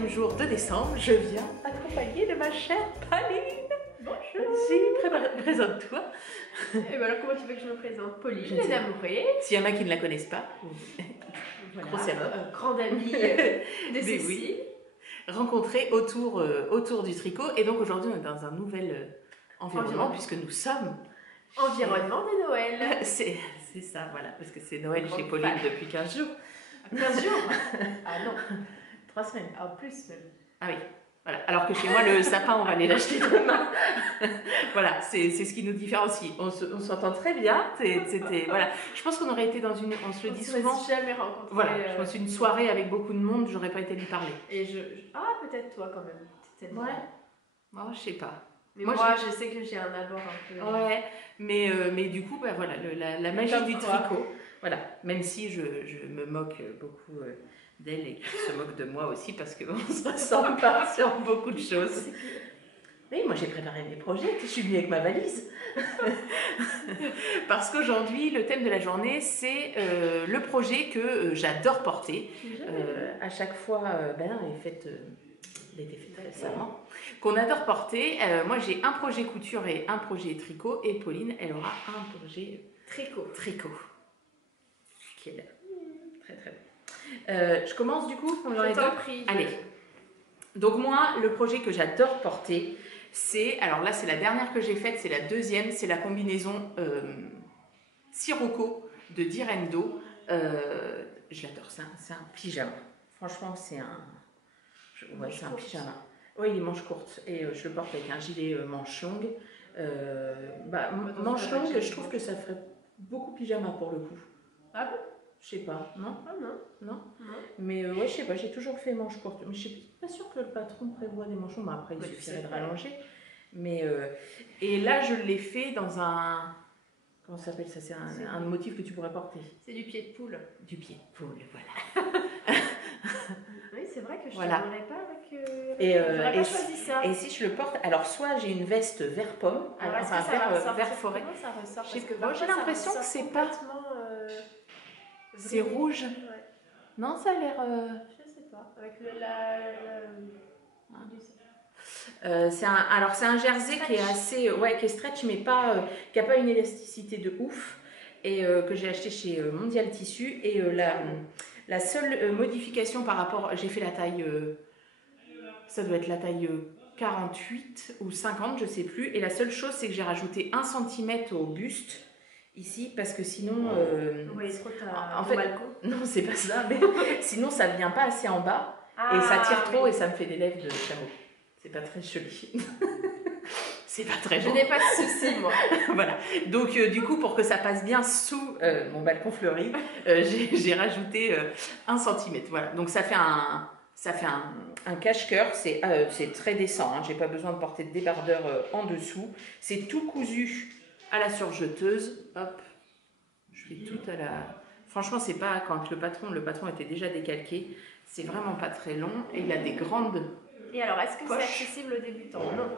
troisième jour de décembre, je viens accompagner de ma chère Pauline. Bonjour. Si, présente-toi. Et voilà, comment tu veux que je me présente? Pauline, Je ne sais pas. Amouré. S'il y en a qui ne la connaissent pas, Voilà, grosse erreur. grande amie de Mais Cécile. oui. Rencontrée autour du tricot. Et donc aujourd'hui, on est dans un nouvel environnement puisque nous sommes... Environnement de Noël. C'est ça, voilà, parce que c'est Noël Grande chez Pauline fan. depuis 15 jours. 15 jours. Ah non, 3 semaines. en plus même. Ah oui, voilà. Alors que chez moi, le sapin, on va aller l'acheter demain. Voilà, c'est ce qui nous différencie. On s'entend très bien. C'était voilà. Je pense qu'on aurait été dans une, on se le dit souvent. On s'est jamais rencontrés. Voilà, je pense une soirée avec beaucoup de monde, j'aurais pas été lui parler. Et ah, peut-être toi quand même. Peut-être Ouais. Moi, je sais pas. Mais Moi, je sais que j'ai un abord un peu. Ouais, mais du coup, bah, voilà, la magie du quoi. tricot. Voilà, même si je me moque beaucoup d'elle et qu'elle se moque de moi aussi parce qu'on se ressemble pas sur beaucoup de choses. Oui, moi j'ai préparé mes projets, je suis venue avec ma valise. Parce qu'aujourd'hui, le thème de la journée, c'est le projet que j'adore porter. À chaque fois, les fêtes... il a été fait récemment, qu'on adore porter. Moi, j'ai un projet couture et un projet tricot, et Pauline, elle aura un projet tricot. Qui est là. Très très bon. Je commence du coup, comme j'en ai deux. Prie. Allez. Donc moi, le projet que j'adore porter, c'est, alors là, c'est la dernière que j'ai faite, c'est la deuxième, c'est la combinaison Sirocco de Direndo. Je l'adore, c'est un pyjama. Franchement, c'est un pyjama. Oui, il est manches courtes et je le porte avec un gilet manche longue. Manche longue, je trouve que ça ferait beaucoup pyjama pour le coup. Ah bon? Je sais pas, non? Ah non. Non? Mais ouais, je sais pas, j'ai toujours fait manches courtes. Mais je suis pas sûre que le patron prévoit des manches longues. Bon, après, il suffirait de rallonger. Mais et là, je l'ai fait dans un... Comment ça s'appelle ça? C'est un motif que tu pourrais porter. C'est du pied de poule. Du pied de poule, voilà. Oui, c'est vrai que je Voilà. ne t'aurais pas avec... Et pas choisi ça. Et si je le porte, alors soit j'ai une veste vert pomme, Alors, est-ce enfin que ça va vert forêt. Comment ça ressort? J'ai Parce que moi, j'ai parfois, l'impression ça que c'est ressort pas... complètement, C'est brillé. rouge. Ouais. Non, ça a l'air... Je sais pas. Avec c'est un jersey qui est assez... qui est stretch, mais pas, qui n'a pas une élasticité de ouf. Et que j'ai acheté chez Mondial Tissu. Et la seule modification par rapport... J'ai fait la taille... ça doit être la taille 48 ou 50, je sais plus. Et la seule chose, c'est que j'ai rajouté 1 cm au buste, ici, parce que sinon... Oui, trop en fait, balcon. non, c'est pas ça, mais sinon, ça vient pas assez en bas. Ah, et ça tire trop oui. et ça me fait des lèvres de chameau. C'est pas très joli. C'est pas très Je beau. n'ai pas de soucis, moi. Voilà. Donc, du coup, pour que ça passe bien sous mon balcon fleuri, j'ai rajouté 1 cm. Voilà. Donc, ça fait un cache-cœur. C'est très décent. Hein. J'ai pas besoin de porter de débardeur en dessous. C'est tout cousu à la surjeteuse. Hop. Je fais tout à la... Franchement, c'est pas quand le patron était déjà décalqué. C'est vraiment pas très long. Et il a des grandes... Et alors, est-ce que c'est poches. accessible aux débutants? Non.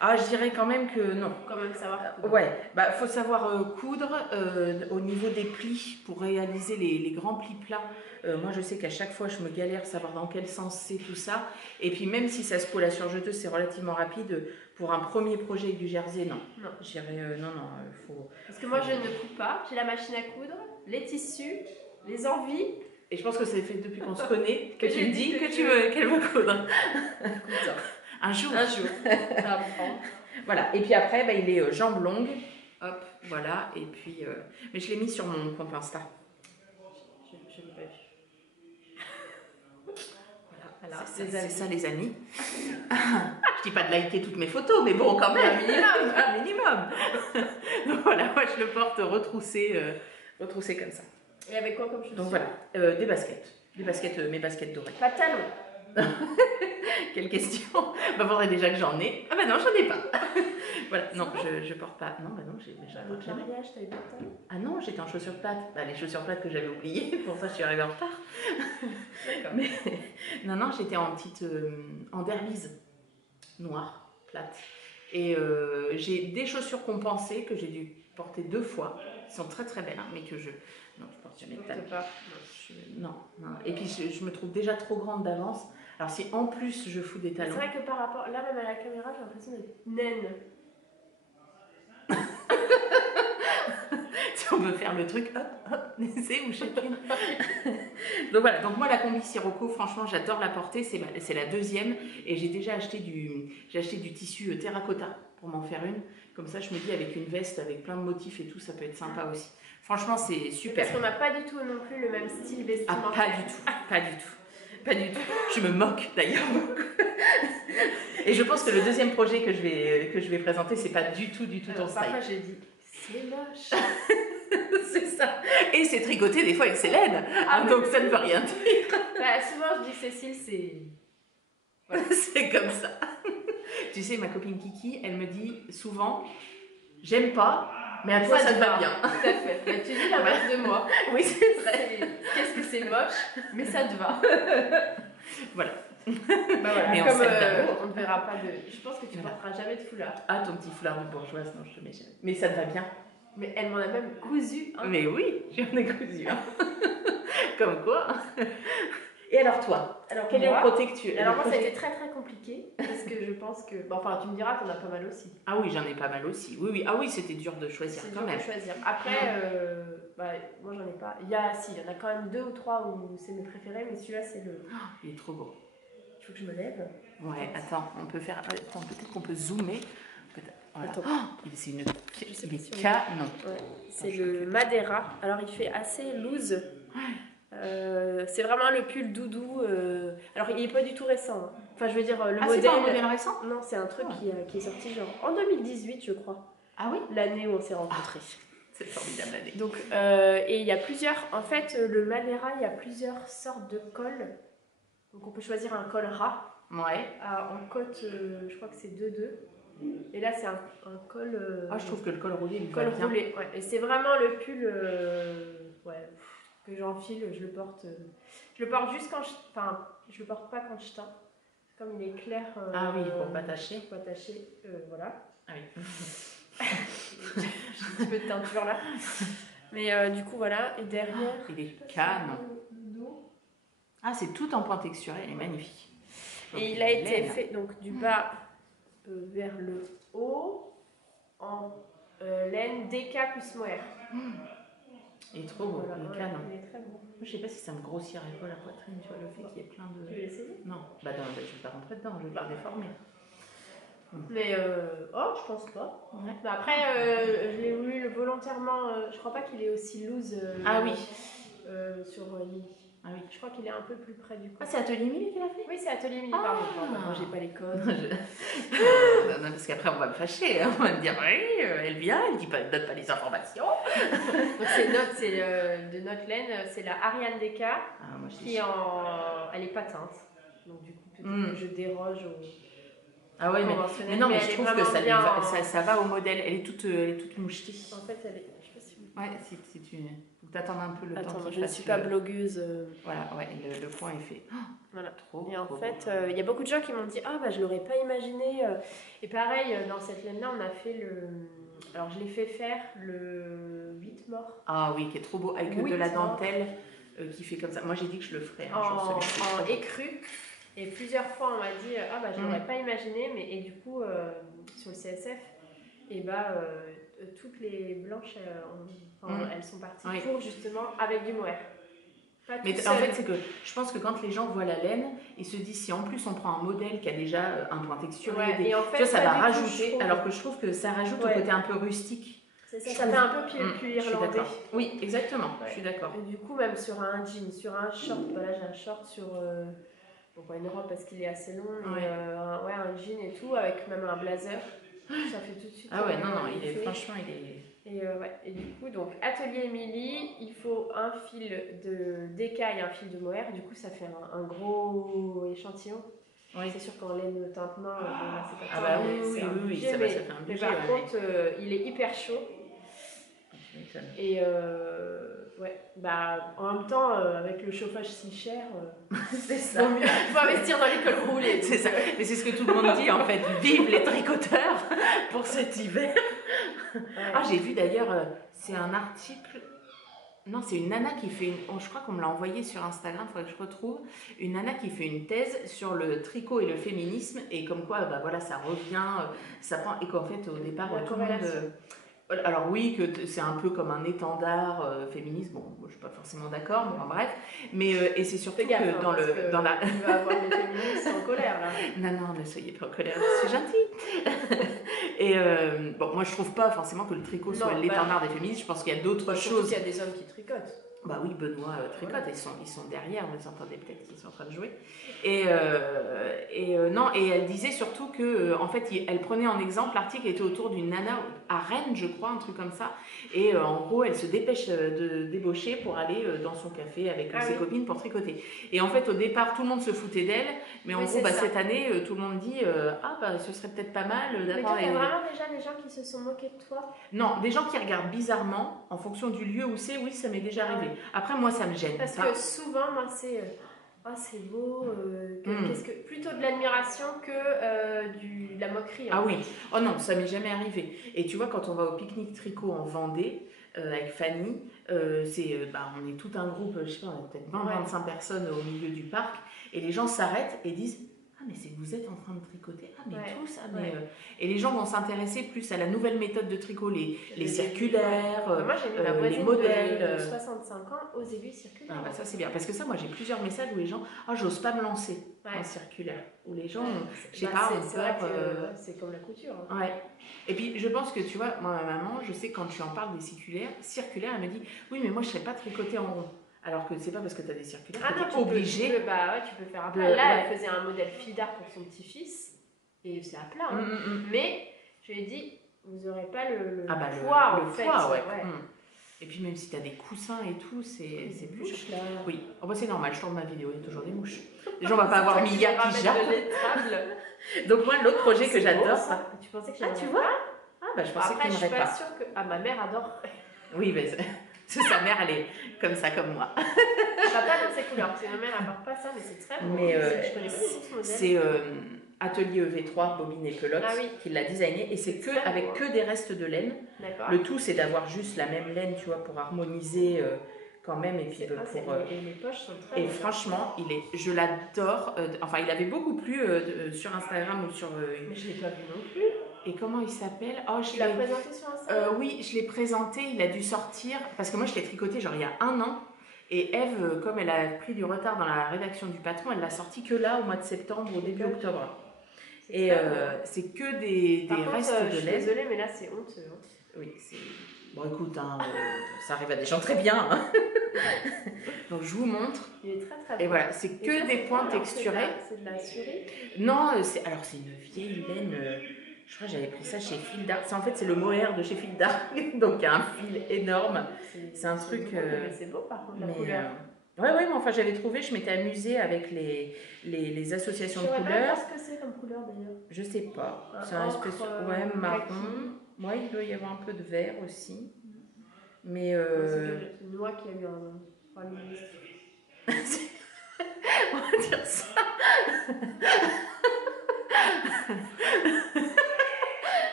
Ah, je dirais quand même que non. Faut quand même savoir. Ouais, faut savoir coudre au niveau des plis pour réaliser les grands plis plats. Moi, je sais qu'à chaque fois, je me galère à savoir dans quel sens c'est tout ça. Et puis, même si ça se coule à surjeteuse, c'est relativement rapide. Pour un premier projet avec du jersey, non. Non. Je dirais non, faut... Parce que moi, je ne coupe pas. J'ai la machine à coudre, les tissus, les envies. Et je pense que c'est fait depuis qu'on se connaît que Que tu j'ai me dit dis que que tu veux qu'elle me coudre. Écoute, Un jour. un jour. Ça va me prendre. Voilà. Et puis après, il est jambes longues. Hop, voilà. Et puis, mais je l'ai mis sur mon compte Insta. Je n'ai pas vu. Voilà, c'est ça les amis. Je dis pas de liker toutes mes photos, mais bon, quand même, un minimum. Donc voilà, moi je le porte retroussé comme ça. Et avec quoi comme chaussures? Donc voilà, des baskets, mes baskets dorées. Pas de talons. Quelle question? Faudrait déjà que j'en ai. Ah bah non, j'en ai pas. Voilà, non, je porte pas. Non, bah non, j'en porte jamais. Mariage, t'avais pas de talons? Ah non, j'étais en chaussures plates. Les chaussures plates que j'avais oubliées, pour ça je suis arrivée en retard. D'accord. Mais non, j'étais en petite en derbize noire, plate. Et j'ai des chaussures compensées que j'ai dû porter 2 fois. Elles sont très très belles, hein, mais que non, je porte jamais de talons. Pas. Non. Et puis je me trouve déjà trop grande d'avance. Alors si en plus je fous des C'est talons, vrai que par rapport, là même à la caméra, j'ai l'impression d'être naine. si on veut faire le truc, hop, hop, c'est où chacune. Donc voilà, donc moi la combi Sirocco, franchement j'adore la porter, c'est la deuxième et j'ai déjà acheté du tissu terracotta pour m'en faire une. Comme ça je me dis avec une veste avec plein de motifs et tout, ça peut être sympa aussi. Franchement c'est super. Parce qu'on n'a pas du tout non plus le même style Ah vestimentaire. pas du tout, pas du tout. Pas du tout. Je me moque d'ailleurs. Et je pense que le deuxième projet que je vais présenter, c'est pas du tout ton style. Parfois j'ai dit, c'est moche. C'est ça. Et c'est tricoté des fois avec ses laines. Ah, donc ça ne veut rien dire. Bah, souvent je dis Cécile, c'est... Voilà. C'est comme ça. Tu sais, ma copine Kiki, elle me dit souvent, j'aime pas, mais à toi ça te va bien. Tout à fait. Mais tu dis l'inverse de moi. Oui, c'est vrai. Qu'est-ce que c'est moche, mais ça te va. Voilà. Bah voilà. Mais en Comme sac d'amour. on ne verra pas de... Je pense que tu Voilà. porteras jamais de foulard. Ah, ton petit foulard de bourgeoise, non, je te mets jamais. Mais ça te va bien. Mais elle m'en a même cousu un. Mais oui, j'en ai cousu un. Comme quoi. Et alors toi, Alors quel est le proté que tu... Alors le moi ça a projet- été très très compliqué parce que je pense que... Bon, enfin tu me diras qu'on a pas mal aussi. Ah oui, j'en ai pas mal aussi. Oui, oui. Ah oui, c'était dur de choisir C'est quand dur de même. choisir. Après, bah, moi j'en ai pas. Il y en a quand même 2 ou 3 où c'est mes préférés, mais celui-là c'est le... Il est trop beau. Il faut que je me lève. Ouais, attends, on peut faire... Attends, peut-être qu'on peut zoomer. Voilà. Attends. Oh, c'est une... Je sais Il pas est si on- canon. Ouais. C'est le Madeira. Alors il fait assez loose. C'est vraiment le pull doudou. Alors il est pas du tout récent. Hein. Enfin je veux dire le Ah, modèle. c'est pas un modèle récent? Non, c'est un truc Ah. qui est sorti genre en 2018 je crois. Ah oui? L'année où on s'est rencontrés. C'est formidable l'année. Donc et il y a plusieurs. En fait le Madeira il y a plusieurs sortes de cols. Donc on peut choisir un col ras. Ouais. En côte je crois que c'est 2-2. Et là c'est un col. Ah, je trouve que le col roulé, il me Col va bien. roulé, ouais. Et c'est vraiment le pull ouais, que j'enfile, je le porte juste quand enfin, je le porte pas quand je teins. Comme il est clair. Ah oui, pour pas tacher. Pas tacher, voilà. Ah oui. J'ai un petit peu de teinture là. Mais du coup, voilà. Et derrière. Il est canon. le dos. Ah, c'est tout en point texturé, il est magnifique. Donc, Et il a été laine. fait donc du bas vers le haut en laine DK plus mohair. Il est trop beau, Voilà, il est ouais, canon. il est très beau. Moi, je sais pas si ça me grossirait pas la poitrine, tu vois, le fait qu'il y ait plein Tu de... veux essayer? Non, bah non, je vais pas rentrer dedans, je vais pas déformer. Mais oh, je pense pas. Ouais. Mais après, je l'ai voulu volontairement. Je crois pas qu'il est aussi loose. Ah oui. Sur Lily. Ah oui. Je crois qu'il est un peu plus près du corps. Ah, c'est Atelier Mille qu'elle a fait? Oui, c'est Atelier Mini, Ah. pardon. Moi, j'ai pas les codes. Non, parce qu'après on va me fâcher, hein. On va me dire oui, elle vient, elle dit pas, donne pas les informations. Donc c'est de notre laine, c'est la Ariane Deka Ah, moi, je qui est elle est pas teinte. Donc du coup peut-être que je déroge au Ah ouais, mais conventionnel. non, mais elle je est trouve que vraiment ça, lui bien va, en- ça va au modèle, elle est toute mouchetée. En fait, elle est. Je sais pas si vous... Ouais, si tu faut que t'attendes un peu le temps Attends, qu'il je ne fasse suis pas le- blogueuse. Voilà, ouais, le point est fait. Voilà. Trop, Et en trop fait, beau. il y a beaucoup de gens qui m'ont dit ah bah je l'aurais pas imaginé. Et pareil, dans cette laine-là, on a fait le. Alors je l'ai fait faire le 8 mort Ah oui, qui est trop beau, avec Oui, de la c'est vrai. dentelle qui fait comme ça. Moi j'ai dit que je le ferais un jour, en, celui-ci. C'est en trop beau. écru. Et plusieurs fois, on m'a dit ah bah je l'aurais pas imaginé, mais et du coup sur le CSF, et bah toutes les blanches, elles sont parties Oui. pour justement avec du mohair. Pas Mais tout en seul. fait, c'est que je pense que quand les gens voient la laine, ils se disent si en plus on prend un modèle qui a déjà un point texturé, Ouais, des- et en tu fait, vois, ça pas va du tout, rajouter, je trouve. alors que je trouve que ça rajoute Ouais. au côté un peu rustique. C'est ça, je ça trouve. fait un peu pull Je suis irlandais. d'accord. Oui, exactement, Ouais. je suis d'accord. Et du coup, même sur un jean, sur un short, bah là j'ai un short sur bon, pas une robe parce qu'il est assez long, mais Ouais. un jean et tout, avec même un blazer. Ça fait tout de suite. Ah ouais, non, il est effet. franchement, il est... Et du coup, donc Atelier Émilie, il faut un fil de DK et un fil de mohair. Du coup, ça fait un gros échantillon. Oui. C'est sûr qu'en laine teinte main, là, c'est pas Ah tant, bah mais oui, c'est oui, un oui, budget, ça va, mais, ça fait un mais budget, par ouais, contre, il est hyper chaud. Tu m'étonnes. Et ouais, bah en même temps, avec le chauffage si cher, C'est ça. il faut investir dans les cols roulés. C'est ça. Mais c'est ce que tout le monde dit en fait. Vive les tricoteurs pour cet hiver. Ouais. Ah, j'ai vu d'ailleurs, c'est un article. Non, c'est une nana qui fait je crois qu'on me l'a envoyé sur Instagram, il faudrait que je retrouve. Une nana qui fait une thèse sur le tricot et le féminisme et comme quoi, bah voilà, ça revient, ça prend et qu'en fait au départ La tout le monde. corrélation. Alors oui, que c'est un peu comme un étendard féministe. Bon, moi, je suis pas forcément d'accord, mais enfin, bref. Mais et c'est surtout Fais gaffe, que dans parce le que dans la. tu vas avoir les féministes en colère là. Non, non, ne soyez pas en colère, je suis gentille. Et bon, moi je trouve pas forcément que le tricot soit Non, l'étendard des féministes. Je pense qu'il y a d'autres surtout choses. qu'il y a des hommes qui tricotent. Bah oui, Benoît tricote, ils sont derrière, vous entendez peut-être qu'ils sont en train de jouer. Non, et elle disait surtout que, en fait, elle prenait en exemple, l'article était autour d'une nana à Rennes, je crois, un truc comme ça. Et en gros, elle se dépêche de débaucher pour aller dans son café avec ses copines pour tricoter. Et en fait, au départ, tout le monde se foutait d'elle, mais en gros, cette année, tout le monde dit ah, bah, ce serait peut-être pas mal d'avoir. Mais toi, t'as vraiment déjà des gens qui se sont moqués de toi? Non, des gens qui regardent bizarrement en fonction du lieu où c'est, oui, ça m'est déjà arrivé. Après, moi, ça me gêne. Parce que souvent, moi, c'est c'est beau, plutôt de l'admiration que de la moquerie. Ah oui, oh non, ça m'est jamais arrivé. Et tu vois, quand on va au pique-nique tricot en Vendée, avec Fanny, on est tout un groupe, je sais pas, on est peut-être 20-25 personnes au milieu du parc, et les gens s'arrêtent et disent ah, mais c'est que vous êtes en train de tricoter. Ah, mais tous. Ah, mais, et les gens vont s'intéresser plus à la nouvelle méthode de tricot, les circulaires, moi, j'ai mis ma voisine les modèles. De 65 ans aux aiguilles circulaires. Ah, bah, ça, c'est bien. Parce que ça, moi, j'ai plusieurs messages où les gens j'ose pas me lancer en circulaire. Où les gens, je sais pas, c'est vrai que c'est comme la couture. Hein. Ouais. Et puis, je pense que, tu vois, moi, ma maman, je sais quand tu en parles des circulaires, elle me dit oui, mais moi, je ne sais pas tricoter en rond. Alors que c'est pas parce que tu as des circulaires que tu es obligé. Tu peux faire un plat. Là, elle faisait un modèle fil d'art pour son petit-fils. Et c'est à plat. Hein. Mais je lui ai dit, vous n'aurez pas le poids, en fait. Et puis, même si tu as des coussins et tout, c'est plus cher. Oui, oh, bah, c'est normal, je tourne ma vidéo, il y a toujours des mouches. Les gens, on va pas avoir Mia qui jappe. Donc, moi, l'autre projet que j'adore. Tu pensais que j'aimerais tu vois? Ah, bah, je pensais que tu n'aimerais pas. Après, je suis pas sûre que. Ah, ma mère adore. Oui, mais sa mère, elle est comme ça, comme moi. Je ne pas dans ces couleurs, parce que ma mère n'apporte pas ça, mais c'est très beau. Mais je connais pas ce modèle. C'est Atelier EV3, bobine et pelote, qui l'a designé. Et c'est avec que des restes de laine. Le tout, c'est d'avoir juste la même laine, tu vois, pour harmoniser quand même. Et puis et les poches sont très Et franchement, je l'adore. Enfin, il avait beaucoup plu sur Instagram ou sur. Mais je ne l'ai pas vu non plus. Et comment il s'appelle? Tu l'as présenté sur Instagram? Oui, je l'ai présenté, il a dû sortir, parce que moi je l'ai tricoté genre il y a 1 an, et Eve, comme elle a pris du retard dans la rédaction du patron, elle l'a sorti que là, au mois de septembre, au début octobre. Et c'est que des restes de laine. Je suis désolée, mais là c'est honteux. Hein. Oui, c'est... Bon écoute, ça arrive à des gens très bien. Hein. Donc je vous montre. Il est très très bon. Et voilà, c'est que des points texturés. C'est de la surie? Non, c'est une vieille laine... Je crois que j'avais pris ça chez Fil d'Art. En fait, c'est le mohair de chez Fil d'Art. Donc, il y a un fil énorme. C'est un truc... c'est beau, par contre, la couleur. Ouais, mais enfin, j'avais trouvé, je m'étais amusée avec les associations de couleurs. Je sais pas ce que c'est comme couleur, d'ailleurs. Je sais pas. C'est un espèce... marron. Moi, il doit y avoir un peu de vert aussi. Mais... C'est une noix qui a eu un ministre. On va dire ça.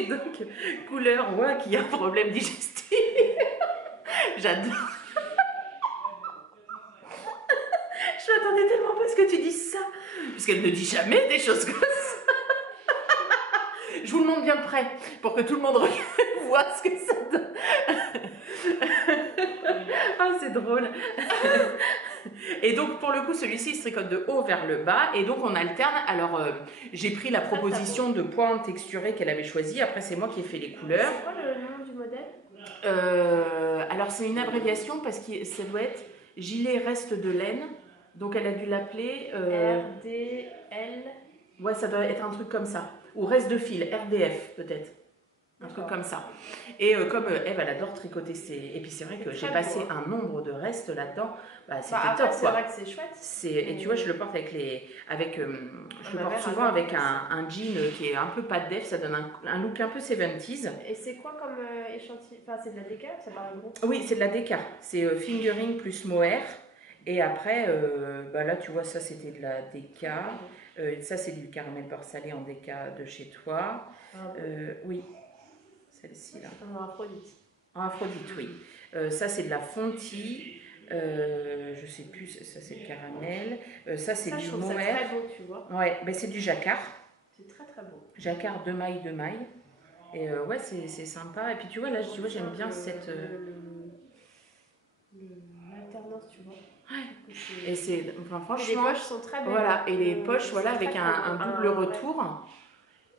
Et donc, couleur, qui a un problème digestif. J'adore. Je m'attendais tellement pas à ce que tu dises ça. Parce qu'elle ne dit jamais des choses comme ça. Je vous le montre bien de près pour que tout le monde voit ce que ça donne. Ah, c'est drôle. Et donc, pour le coup, celui-ci, il se tricote de haut vers le bas. Et donc, on alterne. Alors, j'ai pris la proposition de points texturés qu'elle avait choisi. Après, c'est moi qui ai fait les couleurs. C'est quoi le nom du modèle? Alors, c'est une abréviation parce que ça doit être gilet reste de laine. Donc, elle a dû l'appeler... RDL. Ouais, ça doit être un truc comme ça. Ou reste de fil, RDF, peut-être. Un truc comme ça. Et comme Eve, elle adore tricoter et puis c'est vrai que j'ai passé un nombre de restes là-dedans. C'était top, c'est vrai que c'est chouette. Et tu vois, je le porte avec je le porte souvent avec un jean qui est un peu pas de def, ça donne un look un peu 70s. Et c'est quoi comme échantillon? Enfin, c'est de la déca, ça paraît gros. Oui, c'est de la déca. C'est fingering plus mohair. Et après, là, tu vois, ça c'était de la déca. Ça, c'est du caramel beurre salé en déca de chez toi. Oui. Celle-ci là. Aphrodite. En Aphrodite, oui. Ça, c'est de la fontie. Je sais plus, ça c'est le caramel. Ça, c'est du je trouve mohair. ça très beau, tu vois. Ouais, ben, c'est du jacquard. C'est très très beau. Jacquard de maille. Et ouais, c'est sympa. Et puis tu vois, là, tu vois, j'aime bien cette. L'alternance, tu vois. Ouais. Et c'est. Enfin, franchement. Et les poches sont très belles. Voilà, et les poches, voilà, avec un double retour. Ouais.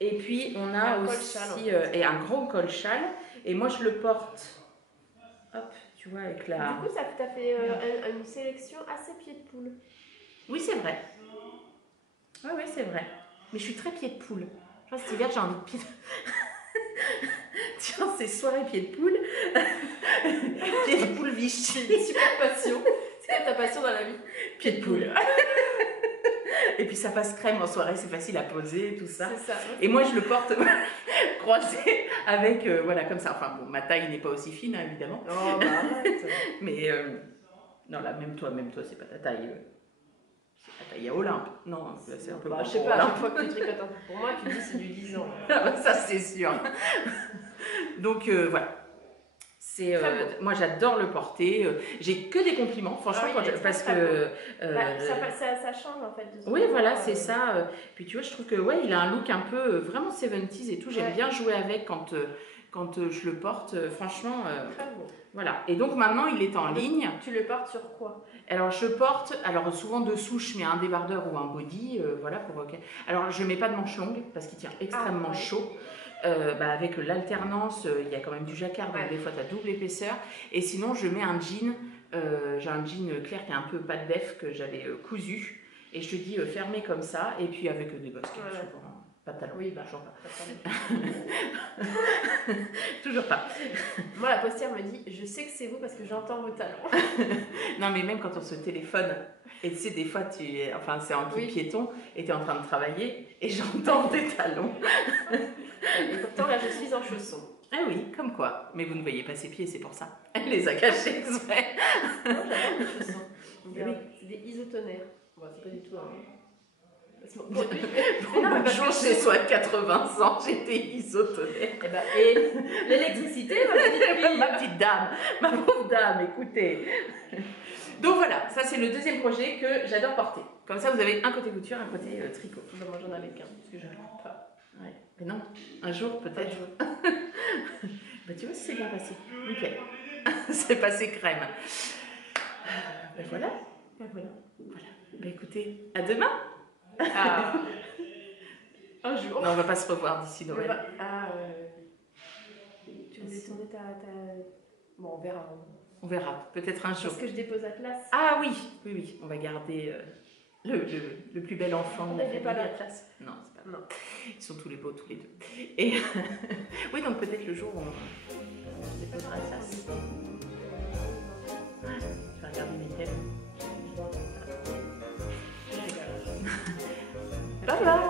Et puis, on a aussi. Et un gros col-châle. Et moi, je le porte. Hop, tu vois, avec la. Du coup, ça t'a fait une sélection assez pied de poule. Oui, c'est vrai. Oui, c'est vrai. Mais je suis très pied de poule. Je vois, cet hiver, j'ai envie de pied de... Tiens, c'est soirée pied de poule. Pied de poule Vichy. Super passion. C'est quoi ta passion dans la vie? Pied de poule. Et puis ça passe crème en soirée, c'est facile à poser, tout ça. C'est ça. Et moi, je le porte croisé avec, voilà, comme ça. Enfin, bon, ma taille n'est pas aussi fine, hein, évidemment. Oh, bah arrête. Mais, non, là, même toi, c'est pas ta taille. C'est ta taille à Olympe. Non, c'est un peu je sais pas, à chaque fois que tu tricotes un peu pour moi, tu dis c'est du 10 ans. Ça, c'est sûr. Donc, voilà. Moi, j'adore le porter. J'ai que des compliments, franchement, parce que ça change en fait. Oui, voilà, c'est ça. Puis tu vois, je trouve que ouais, il a un look un peu vraiment 70s et tout. J'aime bien jouer avec quand je le porte. Franchement, très beau. Voilà. Et donc maintenant, il est en ligne. Tu le portes sur quoi? Alors je porte, souvent dessous, je mets un débardeur ou un body, voilà pour. Alors je mets pas de manche longue parce qu'il tient extrêmement chaud. Avec l'alternance, il y a quand même du jacquard, donc des fois tu as double épaisseur. Et sinon, je mets un jean, j'ai un jean clair qui est un peu pas de def que j'avais cousu. Et je te dis fermé comme ça, et puis avec des baskets, pas de talons. Oui, toujours pas. Toujours pas. Moi, la postière me dit, je sais que c'est vous parce que j'entends vos talons. Non, mais même quand on se téléphone, et tu sais, des fois, c'est en guide piéton, et tu es en train de travailler, et j'entends tes talons. Et pourtant, là, je suis en chaussons. Ah oui, comme quoi. Mais vous ne voyez pas ses pieds, c'est pour ça. Elle les a cachés exprès. Moi, j'adore les chaussons. C'est des isotonaires. Bon, c'est pas du tout Bonjour, j'ai soit 80 ans, j'étais isotonaire. Et l'électricité, ma petite dame, ma pauvre dame, écoutez. Donc voilà, ça c'est le deuxième projet que j'adore porter. Comme ça, vous avez un côté couture, un côté tricot. Moi, j'en avais qu'un, parce que je ne porte pas. Ouais. Mais non, un jour peut-être. Tu vois, c'est bien passé. Nickel. C'est passé crème. Voilà. Écoutez, à demain. Un jour. Non, on va pas se revoir d'ici Noël. Tu veux détourner ta... Bon, on verra. On verra, peut-être un jour. Est-ce que je dépose Atlas? Ah oui. On va garder le plus bel enfant de la famille. Pas l'Atlas. Non, c'est pas. Non. Ils sont tous les beaux, tous les deux. Et oui, donc peut-être le jour où on déposera Atlas. Je vais regarder Mickaël. Bye bye.